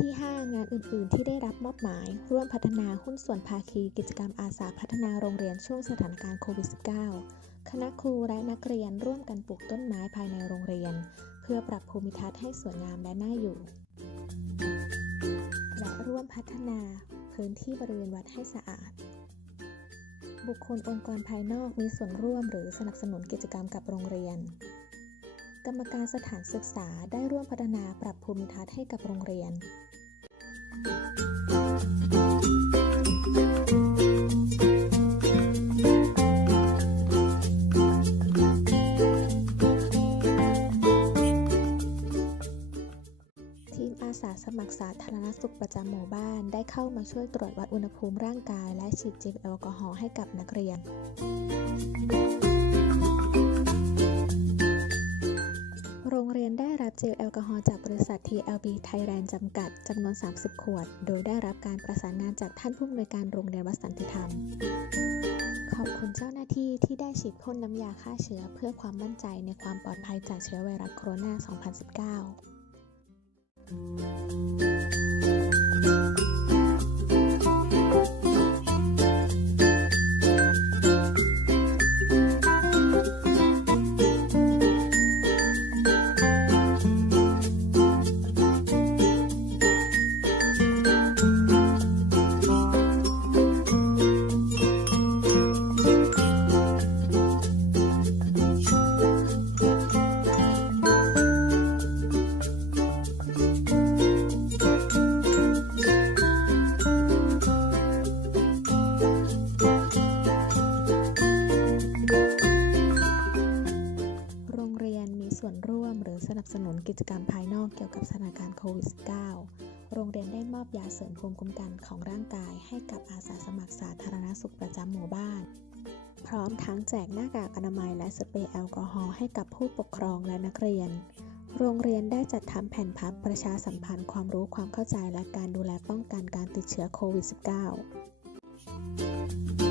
ที่ห้างานอื่น ๆ ที่ได้รับมอบหมาย ร่วมพัฒนาหุ้นส่วนภาคีกิจกรรมอาสาพัฒนาโรงเรียนช่วงสถานการณ์โควิด -19 คณะครูและนักเรียนร่วมกันปลูกต้นไม้ภายในโรงเรียน เพื่อปรับภูมิทัศน์ให้สวยงามและน่าอยู่ และร่วมพัฒนาพื้นที่บริเวณวัดให้สะอาด บุคคลองค์กรภายนอกมีส่วนร่วมหรือสนับสนุนกิจกรรมกับโรงเรียน กรรมการสถานศึกษาได้ร่วมพัฒนาปรับภูมิทัศน์ให้กับโรงเรียน ทีมอาสาสมัครสาธารณสุขประจำหมู่บ้านได้เข้ามาช่วยตรวจวัดอุณหภูมิร่างกายและฉีดเจลแอลกอฮอล์ให้กับนักเรียน จลแอลกอฮอล์จากบริษัท TLB Thailand จำกัด จำนวน 30 ขวด โดยได้รับการประสานงานจากท่านผู้อำนวยการโรงเรียนวัดสันติธรรม ขอบคุณเจ้าหน้าที่ที่ได้ฉีดพ่นน้ำยาฆ่าเชื้อ เพื่อความมั่นใจในความปลอดภัยจากเชื้อไวรัสโคโรนา 2019 สนุนกิจกรรมภายนอกเกี่ยวกับสถานการณ์โควิด -19 โรงเรียนได้มอบยาเสริมภูมิคุ้มกันของร่างกาย ให้กับอาสาสมัครสาธารณสุขประจำหมู่บ้าน พร้อมทั้งแจกหน้ากากอนามัยและสเปรย์แอลกอฮอล์ให้กับผู้ปกครองและนักเรียน โรงเรียนได้จัดทำแผ่นพับประชาสัมพันธ์ความรู้ความเข้าใจและการดูแลป้องกันการติดเชื้อโควิด -19